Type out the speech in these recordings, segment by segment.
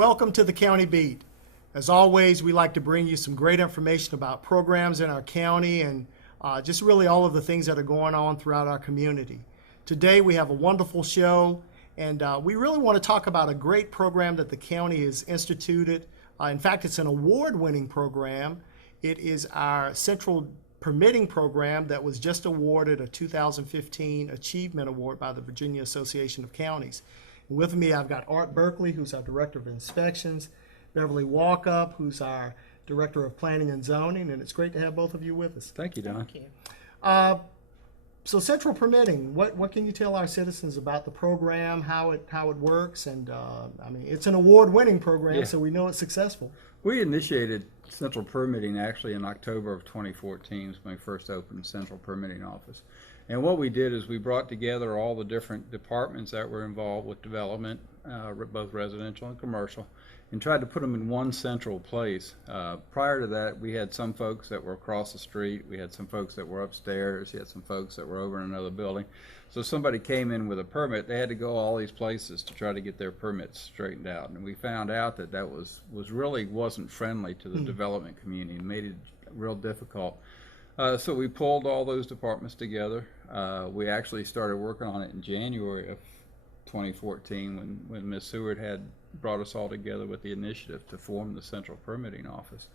Welcome to the County Beat. As always, we like to bring you some great information about programs in our county and just really all of the things that are going on throughout our community. Today we have a wonderful show, and we really want to talk about a great program that the county has instituted. In fact, it's an award-winning program. It is our Central Permitting Program that was just awarded a 2015 Achievement Award by the Virginia Association of Counties. And with me, I've got Art Berkley, who's our Director of Inspections, Beverly Walkup, who's our Director of Planning and Zoning, and it's great to have both of you with us. Thank you, Don. Thank you. So Central Permitting, what can you tell our citizens about the program, how it works? And I mean, it's an award-winning program, Yeah. so we know it's successful. We initiated Central Permitting actually in October of 2014 when we first opened Central Permitting Office. And what we did is we brought together all the different departments that were involved with development, both residential and commercial, and tried to put them in one central place. Prior to that, we had some folks that were across the street, we had some folks that were upstairs, we had some folks that were over in another building. So somebody came in with a permit, they had to go all these places to try to get their permits straightened out. And we found out that that was really wasn't friendly to the development community and made it real difficult. So we pulled all those departments together. We actually started working on it in January of 2014 when Ms. Seward had brought us all together with the initiative to form the Central Permitting Office.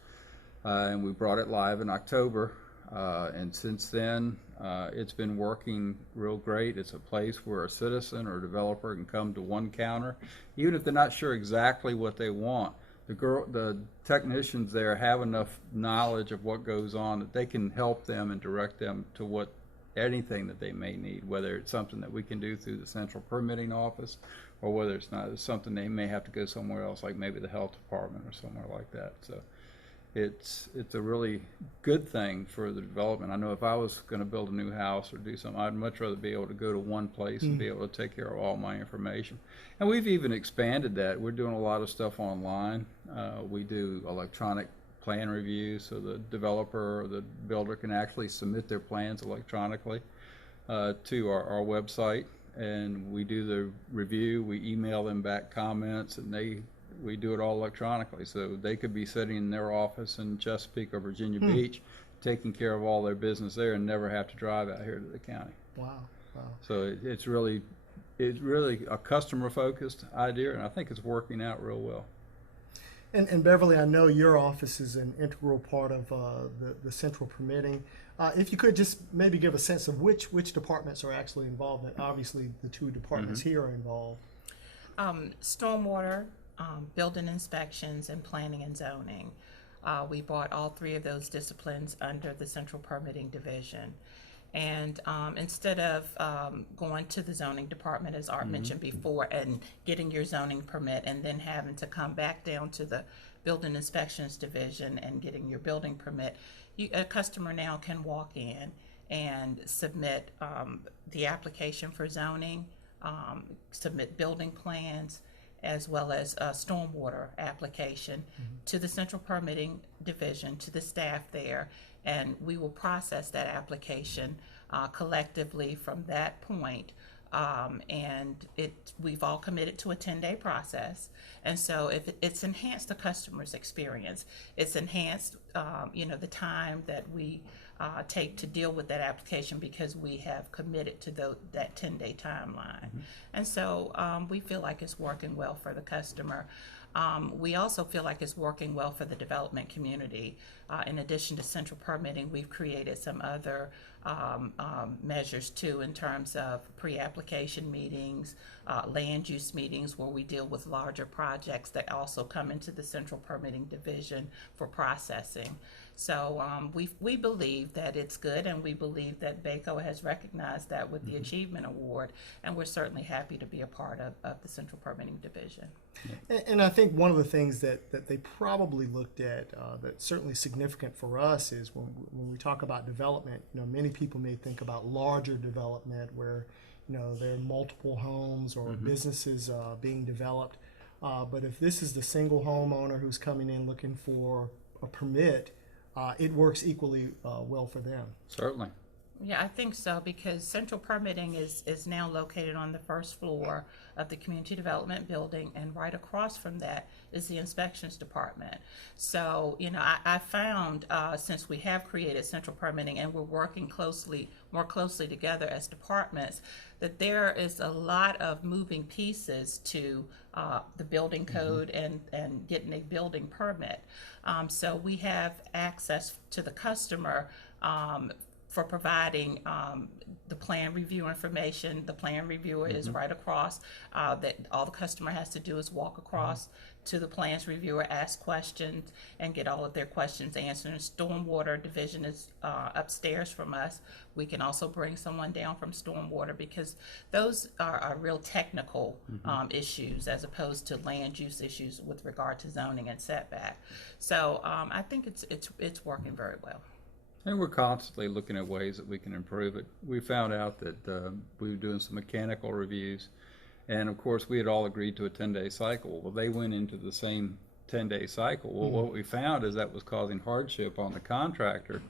And we brought it live in October. And since then, it's been working real great. It's a place where a citizen or a developer can come to one counter, even if they're not sure exactly what they want. The technicians there have enough knowledge of what goes on that they can help them and direct them to anything that they may need, whether it's something that we can do through the Central Permitting Office, or whether it's not, it's something they may have to go somewhere else, like maybe the health department or somewhere like that. So it's a really good thing for the development. I know if I was going to build a new house or do something, I'd much rather be able to go to one place and be able to take care of all my information. And we've even expanded that. We're doing a lot of stuff online. We do electronic plan reviews, so the developer or the builder can actually submit their plans electronically to our website, and we do the review. We email them back comments, and we do it all electronically, so they could be sitting in their office in Chesapeake or Virginia Beach, taking care of all their business there, and never have to drive out here to the county. Wow. So it's really a customer-focused idea, and I think it's working out real well. And Beverly, I know your office is an integral part of the Central Permitting. If you could just maybe give a sense of which departments are actually involved. Obviously, the two departments here are involved. Stormwater, building inspections, and planning and zoning. We brought all three of those disciplines under the Central Permitting Division. And instead of going to the zoning department, as Art mentioned before, and getting your zoning permit and then having to come back down to the building inspections division and getting your building permit, a customer now can walk in and submit the application for zoning, submit building plans, as well as a stormwater application to the Central Permitting Division, to the staff there, and we will process that application collectively from that point. And we've all committed to a 10-day process, and so if it's enhanced the customer's experience, it's enhanced the time that we take to deal with that application, because we have committed to that 10-day timeline. And so we feel like it's working well for the customer. We also feel like it's working well for the development community. In addition to Central Permitting, we've created some other measures too, in terms of pre-application meetings, land use meetings, where we deal with larger projects that also come into the Central Permitting Division for processing. So we believe that it's good, and we believe that BACO has recognized that with the Achievement Award, and we're certainly happy to be a part of the Central Permitting Division. And I think one of the things that they probably looked at that's certainly significant for us is when we talk about development, many people may think about larger development where, there are multiple homes or businesses being developed. But if this is the single homeowner who's coming in looking for a permit, it works equally well for them. Certainly. Yeah, I think so, because central permitting is now located on the first floor of the community development building, and right across from that is the inspections department. So, I found, since we have created central permitting and we're working more closely together as departments, that there is a lot of moving pieces to the building code and getting a building permit. So we have access to the customer, for providing the plan review information. The plan reviewer is right across. That all the customer has to do is walk across to the plans reviewer, ask questions, and get all of their questions answered. And stormwater division is upstairs from us. We can also bring someone down from stormwater, because those are real technical issues, as opposed to land use issues with regard to zoning and setback. So I think it's working very well. And we're constantly looking at ways that we can improve it. We found out that we were doing some mechanical reviews, and of course we had all agreed to a 10-day cycle. Well, they went into the same 10-day cycle. Well, what we found is that was causing hardship on the contractor,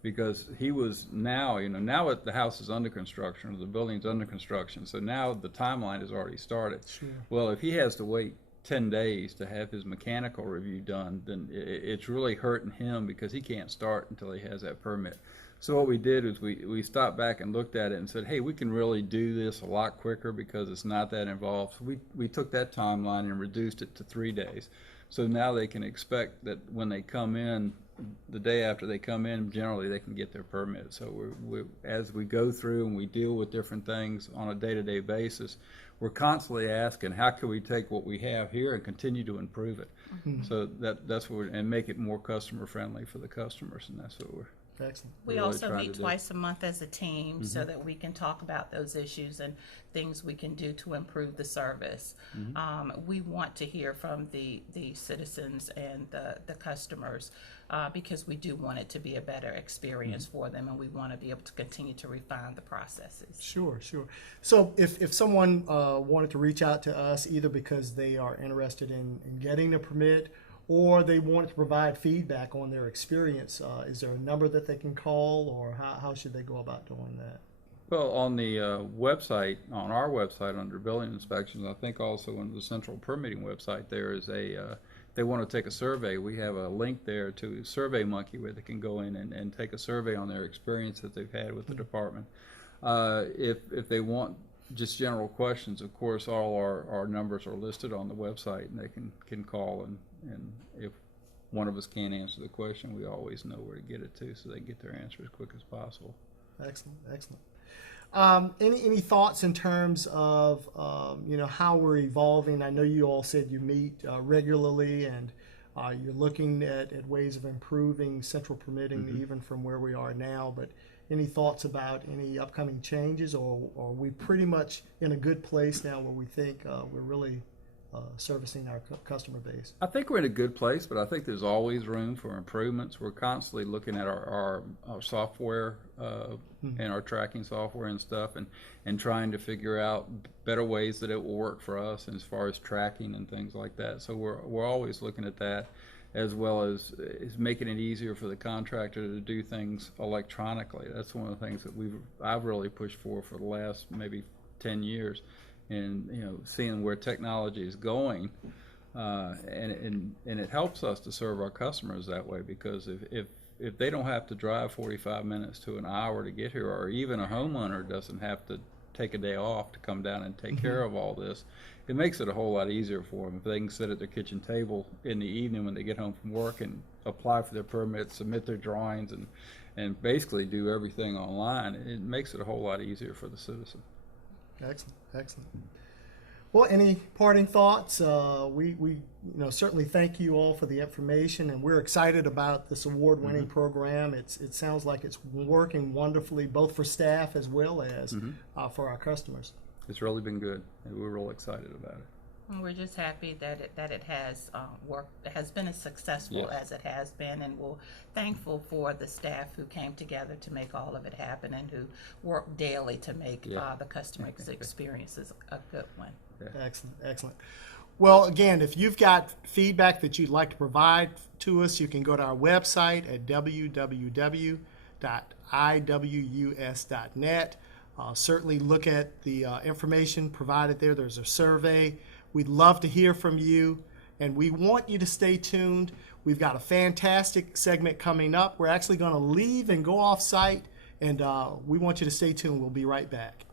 because he was now the house is under construction, or the building's under construction, so now the timeline has already started. Sure. Well, if he has to wait 10 days to have his mechanical review done, then it's really hurting him, because he can't start until he has that permit. So what we did is we stopped back and looked at it and said, hey, we can really do this a lot quicker because it's not that involved. So we took that timeline and reduced it to 3 days. So now they can expect that when they come in, the day after they come in, generally they can get their permit. So as we go through and we deal with different things on a day-to-day basis, we're constantly asking, how can we take what we have here and continue to improve it? So that's what and make it more customer friendly for the customers, and that's what we're Excellent. We really also trying meet to do. twice a month as a team, so that we can talk about those issues and things we can do to improve the service. We want to hear from the citizens and the customers, because we do want it to be a better experience for them, and we want to be able to continue to refine the processes. Sure, sure. So if someone wanted to reach out to us, either because they are interested in getting a permit, or they wanted to provide feedback on their experience, is there a number that they can call, or how should they go about doing that? Well, on the website, on our website under building inspections, I think also on the central permitting website, there is they want to take a survey. We have a link there to SurveyMonkey where they can go in and take a survey on their experience that they've had with the department. If they want just general questions, of course, all our numbers are listed on the website, and they can call, and if one of us can't answer the question, we always know where to get it to, so they can get their answer as quick as possible. Excellent, excellent. Any thoughts in terms of how we're evolving? I know you all said you meet regularly, and you're looking at ways of improving central permitting even from where we are now, but any thoughts about any upcoming changes, or are we pretty much in a good place now where we think we're really servicing our customer base? I think we're in a good place, but I think there's always room for improvements. We're constantly looking at our software and our tracking software and stuff, and trying to figure out better ways that it will work for us as far as tracking and things like that. So we're always looking at that, as well as making it easier for the contractor to do things electronically. That's one of the things that I've really pushed for the last maybe 10 years. And seeing where technology is going, and it helps us to serve our customers that way, because if they don't have to drive 45 minutes to an hour to get here, or even a homeowner doesn't have to take a day off to come down and take care of all this, it makes it a whole lot easier for them. If they can sit at their kitchen table in the evening when they get home from work and apply for their permits, submit their drawings, and basically do everything online, it makes it a whole lot easier for the citizen. Excellent, excellent. Well, any parting thoughts? We certainly thank you all for the information, and we're excited about this award-winning program. It sounds like it's working wonderfully, both for staff as well as for our customers. It's really been good, and we're real excited about it. And we're just happy that it has worked, has been as successful as it has been, and we're thankful for the staff who came together to make all of it happen, and who work daily to make the customer experiences a good one. Excellent, excellent. Well, again, if you've got feedback that you'd like to provide to us, you can go to our website at www.centralpermitting.com www.iwus.net. Certainly look at the information provided there. There's a survey. We'd love to hear from you, and we want you to stay tuned. We've got a fantastic segment coming up. We're actually going to leave and go off site, and we want you to stay tuned. We'll be right back.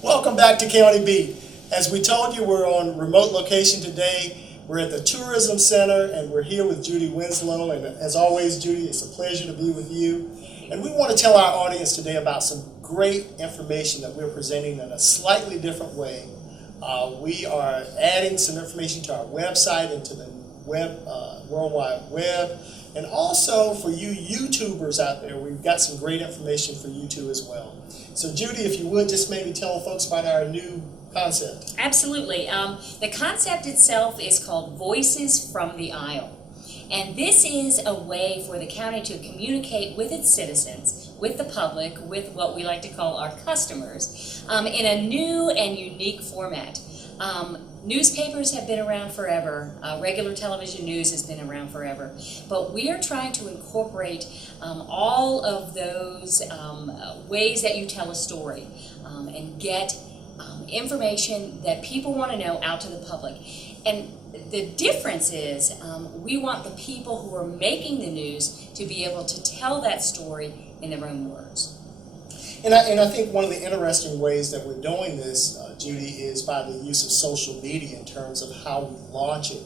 Welcome back to County Beat. As we told you, we're on remote location today. We're at the Tourism Center, and we're here with Judy Winslow. And as always, Judy, it's a pleasure to be with you. And we want to tell our audience today about some great information that we're presenting in a slightly different way. We are adding some information to our website and to the World Wide Web. And also for you YouTubers out there, we've got some great information for you too as well. So Judy, if you would just maybe tell folks about our new concept. Absolutely. The concept itself is called Voices from the Aisle. And this is a way for the county to communicate with its citizens, with the public, with what we like to call our customers, in a new and unique format. Newspapers have been around forever. Regular television news has been around forever. But we are trying to incorporate all of those ways that you tell a story and get information that people want to know out to the public. And the difference is we want the people who are making the news to be able to tell that story in their own words. And I think one of the interesting ways that we're doing this, Judy, is by the use of social media in terms of how we launch it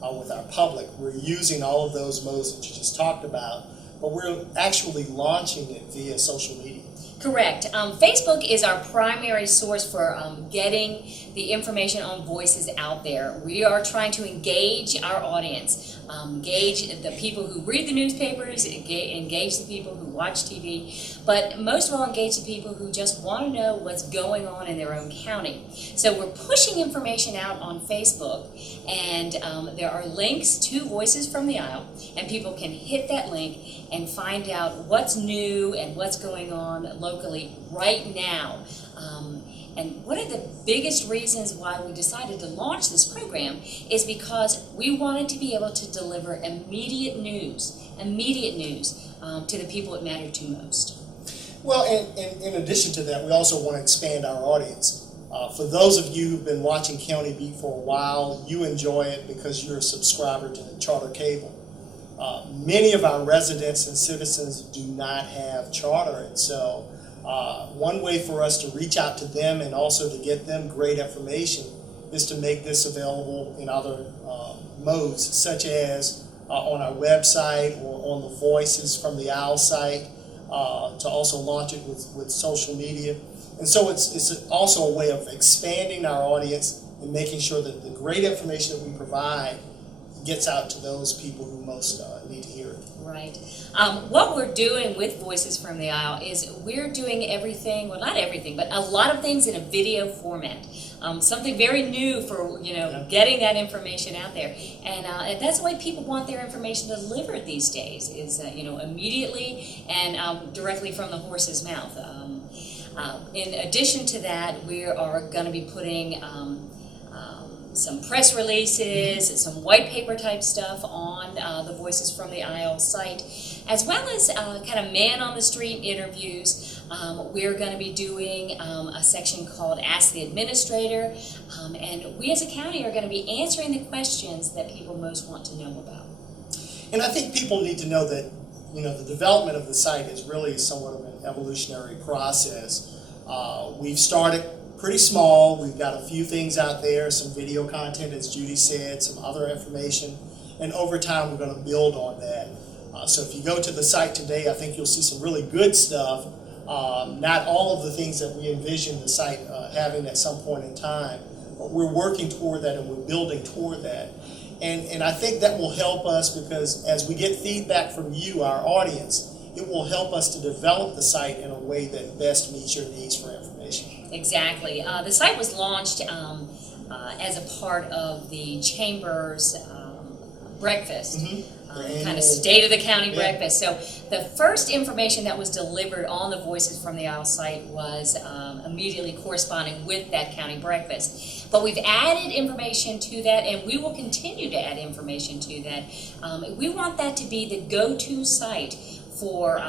with our public. We're using all of those modes that you just talked about, but we're actually launching it via social media. Correct. Facebook is our primary source for getting the information on voices out there. We are trying to engage our audience, engage the people who read the newspapers, engage the people who watch TV, but most of all engage the people who just want to know what's going on in their own county. So we're pushing information out on Facebook, and there are links to Voices from the Aisle, and people can hit that link and find out what's new and what's going on locally right now. And one of the biggest reasons why we decided to launch this program is because we wanted to be able to deliver immediate news to the people it mattered to most. Well, and in addition to that, we also want to expand our audience. For those of you who've been watching County Beat for a while, you enjoy it because you're a subscriber to the Charter Cable. Many of our residents and citizens do not have Charter, and so one way for us to reach out to them and also to get them great information is to make this available in other modes, such as on our website or on the Voices from the Aisle site, to also launch it with social media. And so it's also a way of expanding our audience and making sure that the great information that we provide gets out to those people who most need to hear it. Right. What we're doing with Voices from the Aisle is we're doing everything, well, not everything, but a lot of things in a video format. Something very new for, getting that information out there. And that's the way people want their information delivered these days is, immediately and directly from the horse's mouth. In addition to that, we are going to be putting some press releases, some white paper type stuff on the Voices from the Aisle site, as well as kind of man on the street interviews. We're going to be doing a section called Ask the Administrator, and we as a county are going to be answering the questions that people most want to know about. And I think people need to know that the development of the site is really somewhat of an evolutionary process. We've started pretty small. We've got a few things out there, some video content, as Judy said, some other information, and over time we're going to build on that. So if you go to the site today, I think you'll see some really good stuff. Not all of the things that we envision the site having at some point in time, but we're working toward that and we're building toward that. And I think that will help us because as we get feedback from you, our audience, it will help us to develop the site in a way that best meets your needs for information. Exactly. The site was launched as a part of the Chamber's breakfast. kind of state of the county breakfast. So the first information that was delivered on the Voices from the Aisle site was immediately corresponding with that county breakfast. But we've added information to that, and we will continue to add information to that. We want that to be the go-to site for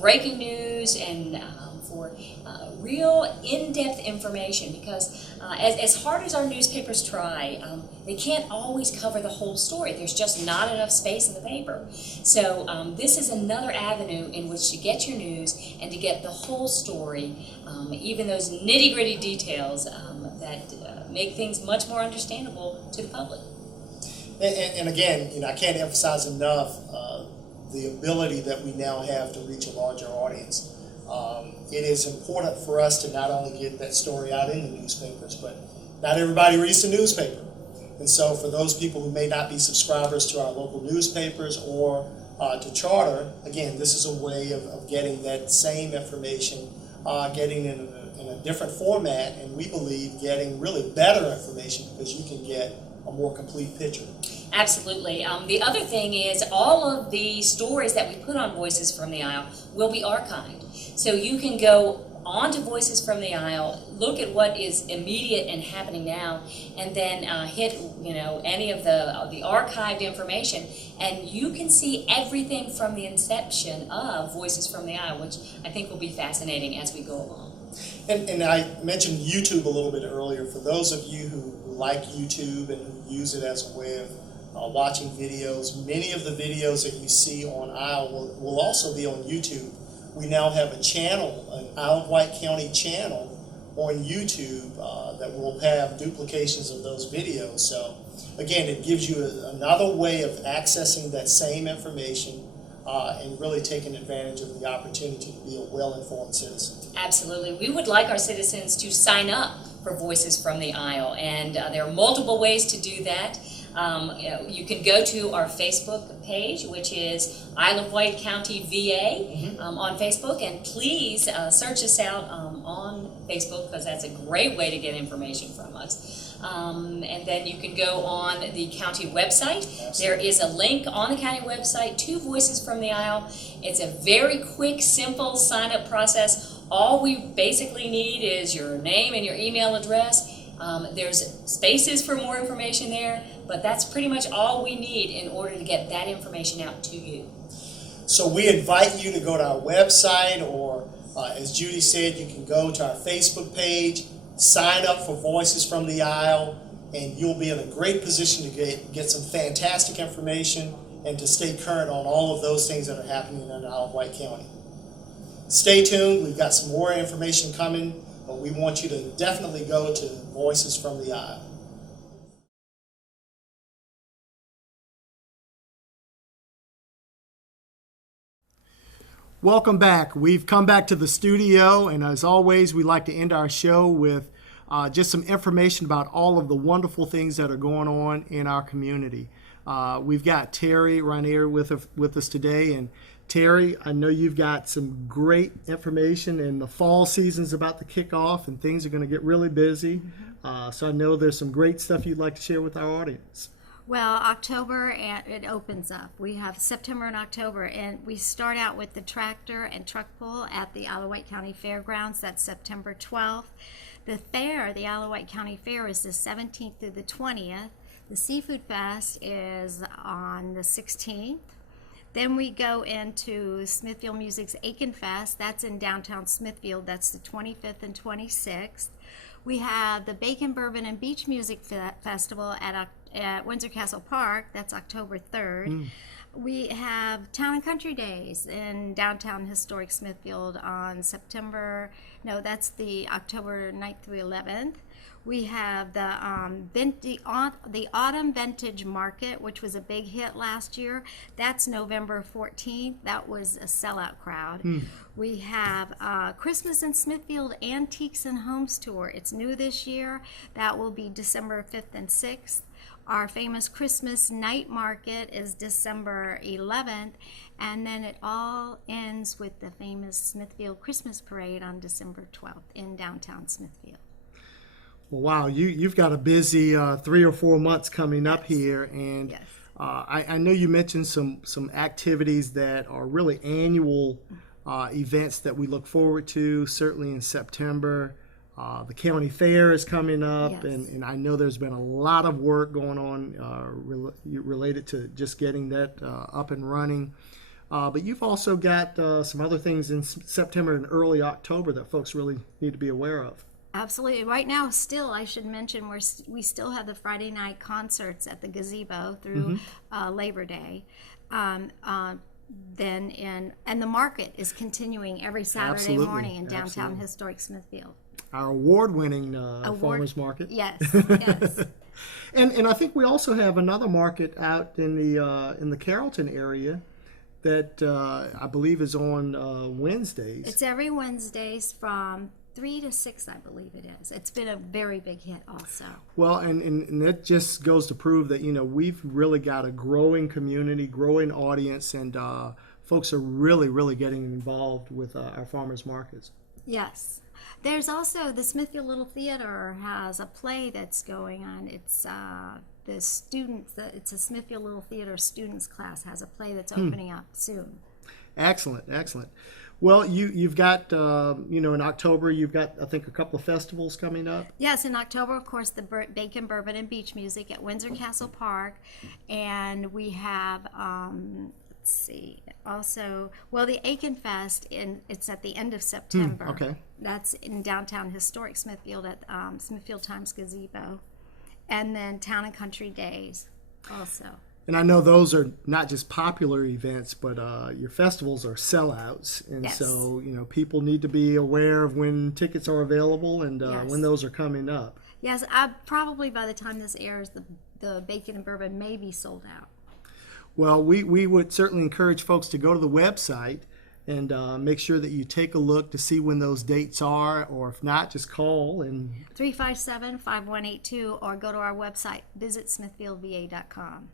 breaking news and for real in-depth information, because as hard as our newspapers try, they can't always cover the whole story. There's just not enough space in the paper. So this is another avenue in which to get your news and to get the whole story, even those nitty-gritty details that make things much more understandable to the public. And again, I can't emphasize enough the ability that we now have to reach a larger audience. It is important for us to not only get that story out in the newspapers, but not everybody reads the newspaper. And so for those people who may not be subscribers to our local newspapers or to Charter, again, this is a way of getting that same information, getting in a different format, and we believe getting really better information because you can get a more complete picture. Absolutely. The other thing is all of the stories that we put on Voices from the Aisle will be archived. So you can go on to Voices from the Aisle, look at what is immediate and happening now, and then hit any of the archived information, and you can see everything from the inception of Voices from the Aisle, which I think will be fascinating as we go along. And I mentioned YouTube a little bit earlier. For those of you who like YouTube and who use it as a way of watching videos, many of the videos that you see on Aisle will also be on YouTube. We now have a channel, an Isle of Wight County channel on YouTube that will have duplications of those videos. So again, it gives you another way of accessing that same information and really taking advantage of the opportunity to be a well-informed citizen. Absolutely. We would like our citizens to sign up for Voices from the Aisle, and there are multiple ways to do that. You can go to our Facebook page, which is Isle of Wight County VA on Facebook, and please search us out on Facebook, because that's a great way to get information from us. And then you can go on the county website. Absolutely. There is a link on the county website to Voices from the Aisle. It's a very quick, simple sign-up process. All we basically need is your name and your email address. There's spaces for more information there, but that's pretty much all we need in order to get that information out to you. So we invite you to go to our website, or as Judy said, you can go to our Facebook page, sign up for Voices from the Aisle, and you'll be in a great position to get some fantastic information and to stay current on all of those things that are happening in Isle of Wight County. Stay tuned. We've got some more information coming, but we want you to definitely go to Voices from the Aisle. Welcome back. We've come back to the studio, and as always, we like to end our show with just some information about all of the wonderful things that are going on in our community. We've got Terry Rhinier with us today, and Terry, I know you've got some great information, and the fall season's about to kick off, and things are going to get really busy. So I know there's some great stuff you'd like to share with our audience. Well, October, and it opens up. We have September and October, and we start out with the tractor and truck pull at the Isle of Wight County Fairgrounds. That's September 12th. The fair, the Isle of Wight County Fair, is the 17th through the 20th. The Seafood Fest is on the 16th. Then we go into Smithfield Music's Aiken Fest. That's in downtown Smithfield. That's the 25th and 26th. We have the Bacon, Bourbon, and Beach Music Festival at Windsor Castle Park. That's October 3rd. We have Town and Country Days in downtown historic Smithfield on that's the October 9th through 11th. We have the Autumn Vintage Market, which was a big hit last year. That's November 14th. That was a sellout crowd. We have Christmas in Smithfield Antiques and Homes Tour. It's new this year. That will be December 5th and 6th. Our famous Christmas night market is December 11th, and then it all ends with the famous Smithfield Christmas Parade on December 12th in downtown Smithfield. Well, wow, you've got a busy 3 or 4 months coming up here, and Yes. I know you mentioned some activities that are really annual events that we look forward to, certainly in September. The county fair is coming up, Yes. and I know there's been a lot of work going on related to just getting that up and running. But you've also got some other things in September and early October that folks really need to be aware of. Absolutely. Right now, still, I should mention, we still have the Friday night concerts at the gazebo through Labor Day. And the market is continuing every Saturday Absolutely. morning in downtown Absolutely. historic Smithfield. Our award-winning farmers market. Yes, yes. And I think we also have another market out in the Carrollton area that I believe is on Wednesdays. It's every Wednesdays from 3 to 6, I believe it is. It's been a very big hit also. Well, and that just goes to prove that, we've really got a growing community, growing audience, and folks are really, really getting involved with our farmers markets. Yes. There's also the Smithfield Little Theater has a play that's going on. It's it's a Smithfield Little Theater students class has a play that's opening up soon. Excellent, excellent. Well, you've got, in October, you've got, I think, a couple of festivals coming up. Yes, in October, of course, the Bacon, Bourbon, and Beach Music at Windsor Castle Park. And we have, also, the Aiken Fest, it's at the end of September. Okay. That's in downtown historic Smithfield at Smithfield Times Gazebo. And then Town and Country Days also. And I know those are not just popular events, but your festivals are sellouts. And Yes. so, people need to be aware of when tickets are available and Yes. when those are coming up. Yes, probably by the time this airs, the Bacon and Bourbon may be sold out. Well, we would certainly encourage folks to go to the website and make sure that you take a look to see when those dates are, or if not, just call and 357-5182 or go to our website, visit smithfieldva.com.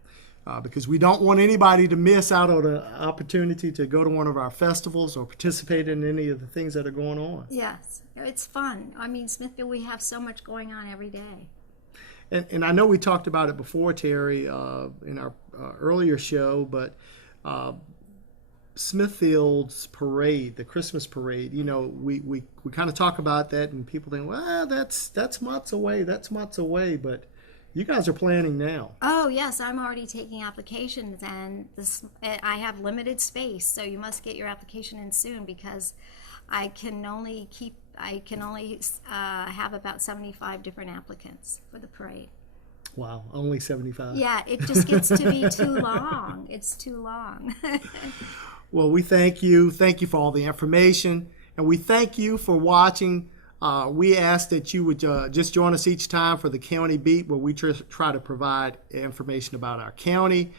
Because we don't want anybody to miss out on an opportunity to go to one of our festivals or participate in any of the things that are going on. Yes, it's fun. I mean, Smithfield, we have so much going on every day. And I know we talked about it before, Terry, in our earlier show, but Smithfield's parade, the Christmas parade, we kind of talk about that, and people think, well, that's months away, but you guys are planning now. Oh, yes, I'm already taking applications, and I have limited space, so you must get your application in soon because I can only have about 75 different applicants for the parade. Wow, only 75. Yeah, it just gets to be too long. It's too long. Well, we thank you. Thank you for all the information, and we thank you for watching. We ask that you would just join us each time for the County Beat, where we try to provide information about our county,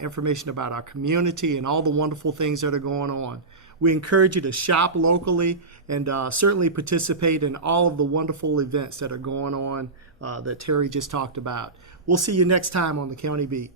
information about our community, and all the wonderful things that are going on. We encourage you to shop locally and certainly participate in all of the wonderful events that are going on that Terry just talked about. We'll see you next time on the County Beat.